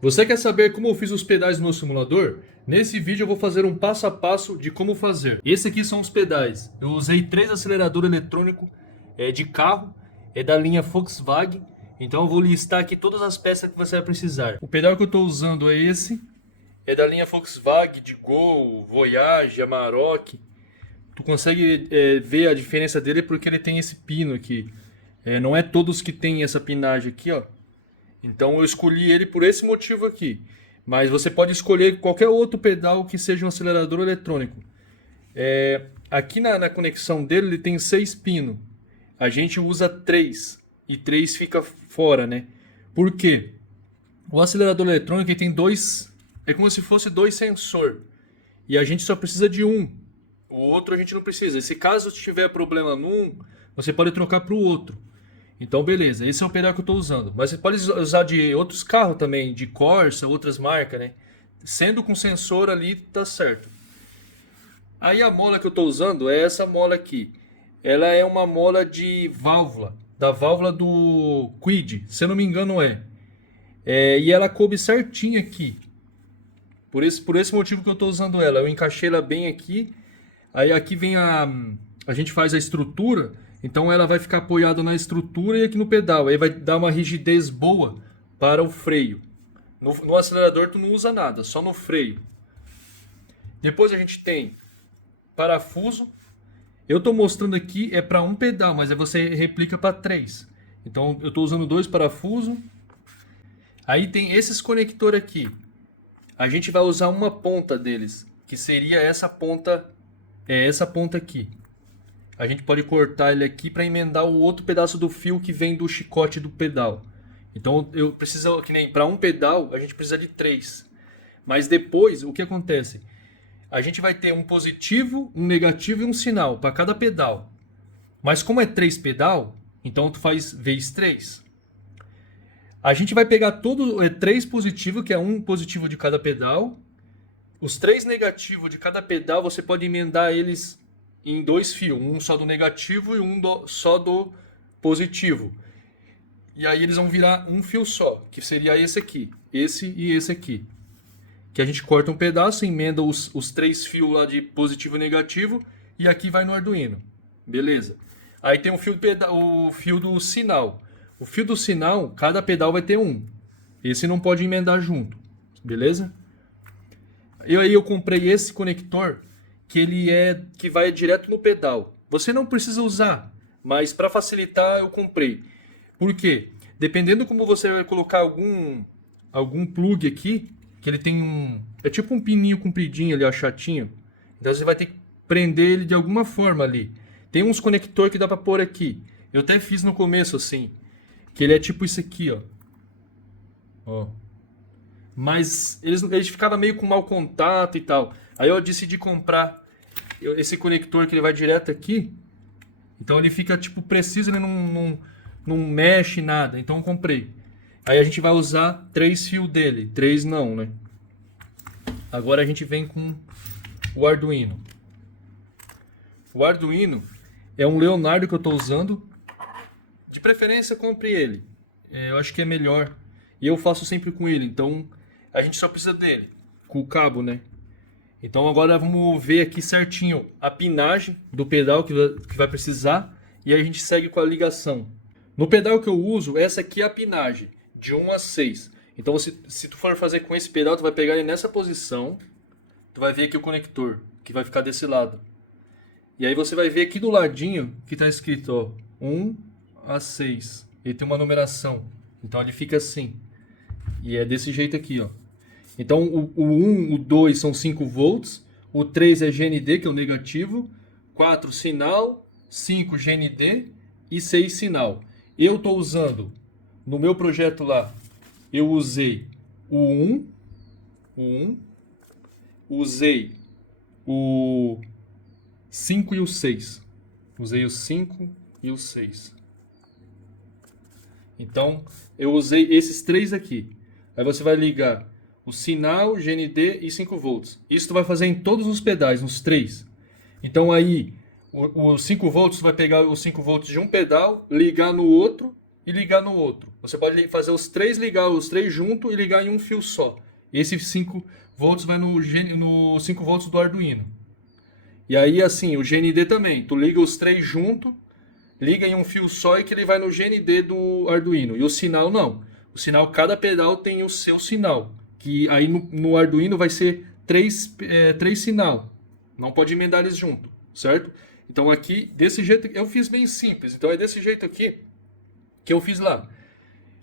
Você quer saber como eu fiz os pedais no meu simulador? Nesse vídeo eu vou fazer um passo a passo de como fazer. Esse aqui são os pedais. Eu usei 3 aceleradores eletrônicos de carro, da linha Volkswagen. Então eu vou listar aqui todas as peças que você vai precisar. O pedal que eu estou usando é esse. É da linha Volkswagen, de Gol, Voyage, Amarok. Tu consegue ver a diferença dele porque ele tem esse pino aqui. Não é todos que tem essa pinagem aqui, ó. Então eu escolhi ele por esse motivo aqui. Mas você pode escolher qualquer outro pedal que seja um acelerador eletrônico. Aqui na conexão dele ele tem 6 pinos. A gente usa 3 e 3 fica fora, né? Por quê? O acelerador eletrônico ele tem dois, é como se fosse dois sensores. E a gente só precisa de um. O outro a gente não precisa. E se caso tiver problema num, você pode trocar para o outro. Então, beleza, esse é o pedal que eu estou usando. Mas você pode usar de outros carros também, de Corsa, outras marcas, né? Sendo com sensor ali, tá certo. Aí a mola que eu estou usando é essa mola aqui. Ela é uma mola de válvula, da válvula do Quid, se eu não me engano e ela coube certinho aqui. Por esse motivo que eu estou usando ela. Eu encaixei ela bem aqui. Aí aqui vem a gente faz a estrutura. Então ela vai ficar apoiada na estrutura e aqui no pedal. Aí vai dar uma rigidez boa para o freio. No acelerador tu não usa nada, só no freio. Depois a gente tem parafuso. Eu estou mostrando aqui é para um pedal, mas aí você replica para 3. Então eu estou usando 2 parafusos. Aí tem esses conectores aqui. A gente vai usar uma ponta deles, que seria essa ponta aqui. A gente pode cortar ele aqui para emendar o outro pedaço do fio que vem do chicote do pedal. Então eu preciso, que nem para um pedal, a gente precisa de 3. Mas depois, o que acontece? A gente vai ter um positivo, um negativo e um sinal para cada pedal. Mas como é 3 pedal, então tu faz vezes 3. A gente vai pegar todo 3 positivo, que é um positivo de cada pedal. Os 3 negativos de cada pedal, você pode emendar eles em 2 fios. Um só do negativo e um só do positivo. E aí eles vão virar um fio só, que seria esse aqui. Esse e esse aqui. Que a gente corta um pedaço, emenda os 3 fios lá de positivo e negativo. E aqui vai no Arduino. Beleza. Aí tem o fio do sinal. O fio do sinal, cada pedal vai ter um. Esse não pode emendar junto. Beleza? Aí eu comprei esse conector que vai direto no pedal. Você não precisa usar, mas para facilitar eu comprei. Por quê? Dependendo como você vai colocar algum plug aqui, que ele tem é tipo um pininho compridinho ali, ó, chatinho. Então você vai ter que prender ele de alguma forma ali. Tem uns conector que dá para pôr aqui. Eu até fiz no começo assim, que ele é tipo isso aqui, ó. Mas eles ficavam meio com mau contato e tal. Aí eu decidi comprar esse conector que ele vai direto aqui. Então ele fica tipo preciso, ele não mexe nada. Então eu comprei. Aí a gente vai usar 3 fios dele. 3 não, né? Agora a gente vem com o Arduino. O Arduino é um Leonardo que eu estou usando. De preferência compre ele. Eu acho que é melhor. E eu faço sempre com ele. Então a gente só precisa dele. Com o cabo, né? Então agora vamos ver aqui certinho a pinagem do pedal que vai precisar. E aí a gente segue com a ligação. No pedal que eu uso, essa aqui é a pinagem. De 1 a 6. Então se tu for fazer com esse pedal, tu vai pegar ele nessa posição. Tu vai ver aqui o conector, que vai ficar desse lado. E aí você vai ver aqui do ladinho que está escrito, ó, 1 a 6. Ele tem uma numeração. Então ele fica assim. E é desse jeito aqui, ó. Então o 1, o 2 são 5 volts. O 3 é GND, que é o negativo. 4 sinal. 5 GND. E 6 sinal. Eu estou usando, no meu projeto lá, eu usei o 1. Usei o 5 e o 6. Usei o 5 e o 6. Então, eu usei esses 3 aqui. Aí você vai ligar o sinal, GND e 5 volts. Isso tu vai fazer em todos os pedais, nos 3. Então aí, os 5 volts, tu vai pegar os 5 volts de um pedal, ligar no outro e ligar no outro. Você pode fazer ligar os três juntos e ligar em um fio só. Esse 5 volts vai no 5 volts do Arduino. E aí, assim, o GND também. Tu liga os três juntos, liga em um fio só e que ele vai no GND do Arduino. E o sinal não. O sinal, cada pedal tem o seu sinal. Que aí no Arduino vai ser três sinal. Não pode emendar eles junto, certo? Então aqui, desse jeito, eu fiz bem simples. Então é desse jeito aqui que eu fiz lá.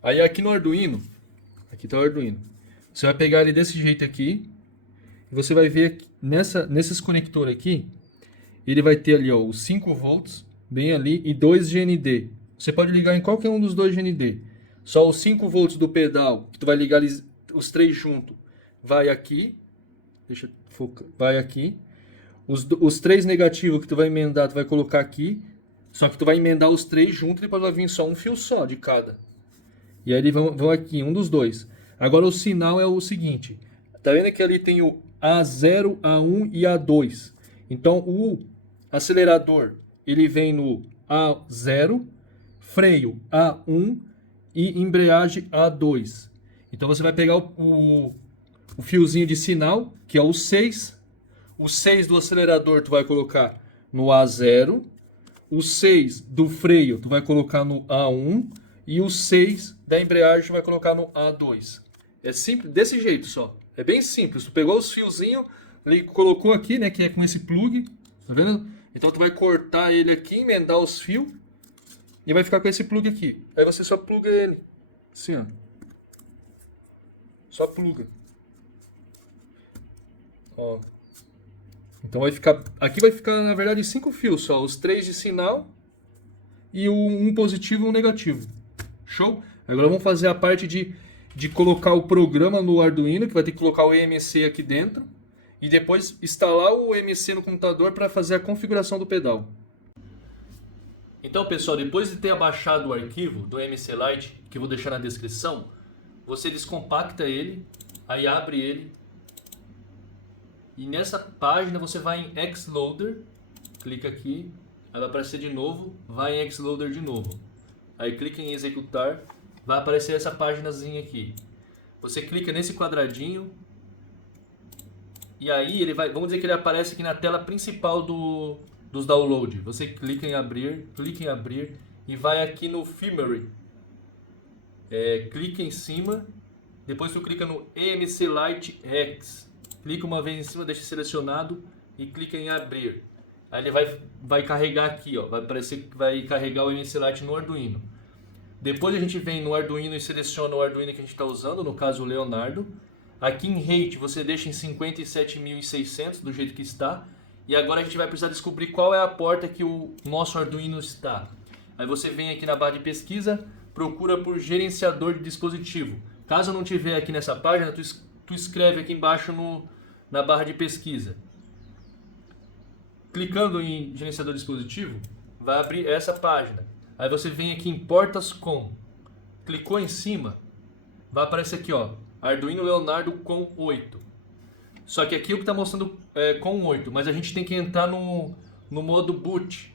Aí aqui no Arduino, aqui tá o Arduino. Você vai pegar ele desse jeito aqui. E você vai ver aqui, nesses conectores aqui, ele vai ter ali ó, os 5 volts, bem ali, e 2 GND. Você pode ligar em qualquer um dos dois GND. Só os 5 volts do pedal, que tu vai ligar os três juntos, vai aqui. Deixa eu focar. Vai aqui. Os três negativos que tu vai emendar, tu vai colocar aqui. Só que tu vai emendar os três juntos e depois vai vir só um fio só de cada. E aí eles vão aqui, um dos dois. Agora o sinal é o seguinte. Tá vendo que ali tem o A0, A1 e A2. Então o acelerador, ele vem no A0, freio A1 e embreagem A2. Então você vai pegar o fiozinho de sinal, que é o 6. O 6 do acelerador tu vai colocar no A0. O 6 do freio tu vai colocar no A1. E o 6 da embreagem tu vai colocar no A2. É simples, desse jeito só. É bem simples. Tu pegou os fiozinhos, colocou aqui, né, que é com esse plug. Tá vendo? Então tu vai cortar ele aqui, emendar os fios. E vai ficar com esse plug aqui. Aí você só pluga ele. Assim, ó. Só pluga. Ó. Então vai ficar... Aqui vai ficar, na verdade, 5 fios só. Os 3 de sinal e um positivo e um negativo. Show? Agora vamos fazer a parte de colocar o programa no Arduino, que vai ter que colocar o EMC aqui dentro. E depois instalar o EMC no computador para fazer a configuração do pedal. Então, pessoal, depois de ter abaixado o arquivo do EMC Lite, que eu vou deixar na descrição, você descompacta ele, aí abre ele. E nessa página você vai em Xloader, clica aqui, aí vai aparecer de novo, vai em Xloader de novo. Aí clica em executar, vai aparecer essa páginazinha aqui. Você clica nesse quadradinho e aí ele vai, vamos dizer que ele aparece aqui na tela principal dos downloads. Você clica em abrir e vai aqui no Firmware. Clica em cima, depois tu clica no EMC Lite Hex. Clica uma vez em cima, deixa selecionado e clica em abrir. Aí ele vai carregar aqui, ó, vai aparecer que vai carregar o EMC Lite no Arduino. Depois a gente vem no Arduino e seleciona o Arduino que a gente está usando, no caso o Leonardo. Aqui em Rate você deixa em 57.600 do jeito que está. E agora a gente vai precisar descobrir qual é a porta que o nosso Arduino está. Aí você vem aqui na barra de pesquisa, procura por gerenciador de dispositivo. Caso não tiver aqui nessa página, tu escreve aqui embaixo na barra de pesquisa. Clicando em gerenciador de dispositivo, vai abrir essa página. Aí você vem aqui em portas com. Clicou em cima, vai aparecer aqui, ó, Arduino Leonardo com 8. Só que aqui o que está mostrando é com 8, mas a gente tem que entrar no modo boot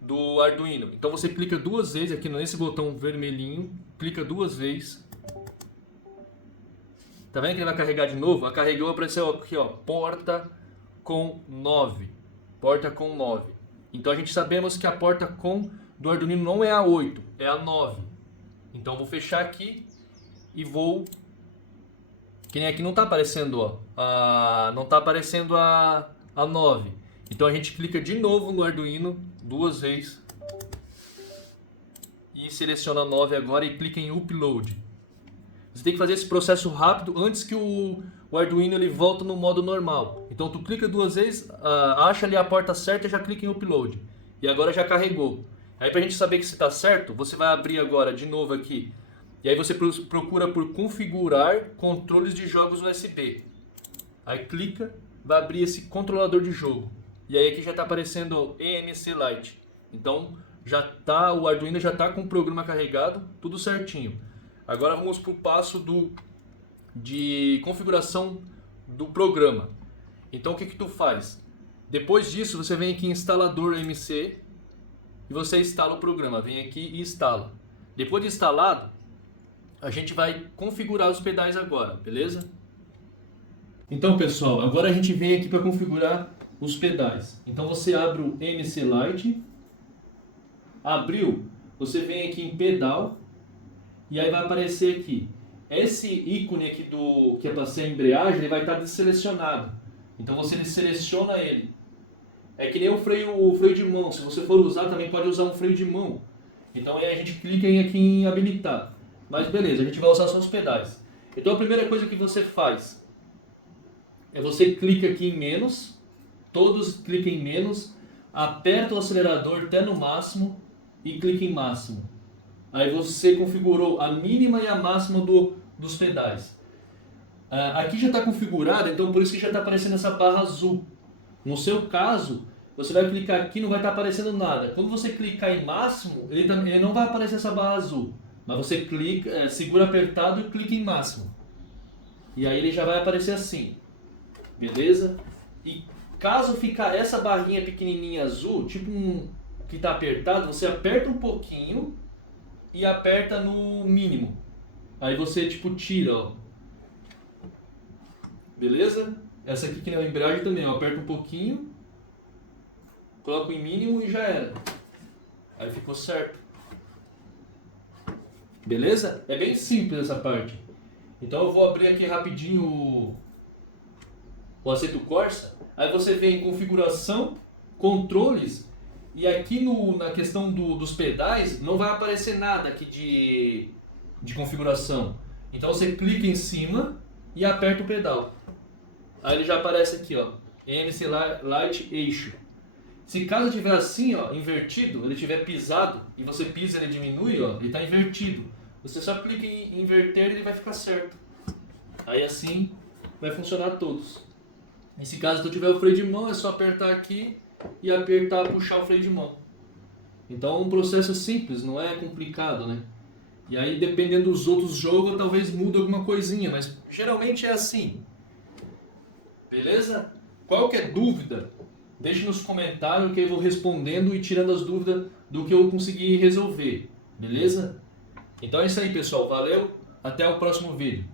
do Arduino. Então você clica duas vezes aqui nesse botão vermelhinho, clica duas vezes. Tá vendo que ele vai carregar de novo? Carregou, apareceu aqui, ó, porta com 9. Porta com 9. Então a gente sabemos que a porta com do Arduino não é a 8, é a 9. Então eu vou fechar aqui e vou... Que nem aqui não está aparecendo, ó, não está aparecendo a 9. Então a gente clica de novo no Arduino, duas vezes. E seleciona a 9 agora e clica em Upload. Você tem que fazer esse processo rápido antes que o Arduino ele volta no modo normal. Então tu clica duas vezes, acha ali a porta certa e já clica em Upload. E agora já carregou. Aí pra gente saber que se está certo, você vai abrir agora de novo aqui. E aí você procura por configurar controles de jogos USB. Aí clica, vai abrir esse controlador de jogo. E aí aqui já está aparecendo EMC Lite. Então o Arduino já está com o programa carregado, tudo certinho. Agora vamos para o passo de configuração do programa. Então o que tu faz? Depois disso você vem aqui em instalador EMC e você instala o programa. Vem aqui e instala. Depois de instalado, a gente vai configurar os pedais agora, beleza? Então, pessoal, agora a gente vem aqui para configurar os pedais. Então você abre o MC Lite, abriu, você vem aqui em pedal e aí vai aparecer aqui. Esse ícone aqui que é para ser a embreagem, ele vai estar desselecionado. Então você seleciona ele. É que nem o freio de mão. Se você for usar, também pode usar um freio de mão. Então aí a gente clica aqui em habilitar. Mas beleza, a gente vai usar só os pedais. Então a primeira coisa que você faz é você clica aqui em menos, todos clicam em menos, aperta o acelerador até no máximo e clica em máximo. Aí você configurou a mínima e a máxima dos pedais. Aqui já está configurado, então por isso que já está aparecendo essa barra azul. No seu caso, você vai clicar aqui e não vai estar aparecendo nada. Quando você clicar em máximo, ele não vai aparecer essa barra azul. Mas você clica, segura apertado e clica em máximo. E aí ele já vai aparecer assim. Beleza? E caso ficar essa barrinha pequenininha azul, tipo que está apertado, você aperta um pouquinho e aperta no mínimo. Aí você tipo tira, ó. Beleza? Essa aqui que é a embreagem também, eu aperto um pouquinho, coloco em mínimo e já era. Aí ficou certo. Beleza? É bem simples essa parte. Então eu vou abrir aqui rapidinho o Assetto Corsa. Aí você vem em configuração, controles, e aqui na questão dos pedais não vai aparecer nada aqui de configuração. Então você clica em cima e aperta o pedal. Aí ele já aparece aqui, ó, MC Lite eixo. Se caso tiver assim, ó, invertido, ele tiver pisado e você pisa ele diminui, ó, ele está invertido. Você só clica em inverter e ele vai ficar certo. Aí assim vai funcionar todos. Nesse caso, se tu tiver o freio de mão, é só apertar aqui e apertar, puxar o freio de mão. Então é um processo simples, não é complicado, né? E aí, dependendo dos outros jogos, talvez mude alguma coisinha, mas geralmente é assim. Beleza? Qualquer dúvida, deixe nos comentários que eu vou respondendo e tirando as dúvidas do que eu conseguir resolver. Beleza? Então é isso aí, pessoal. Valeu, até o próximo vídeo.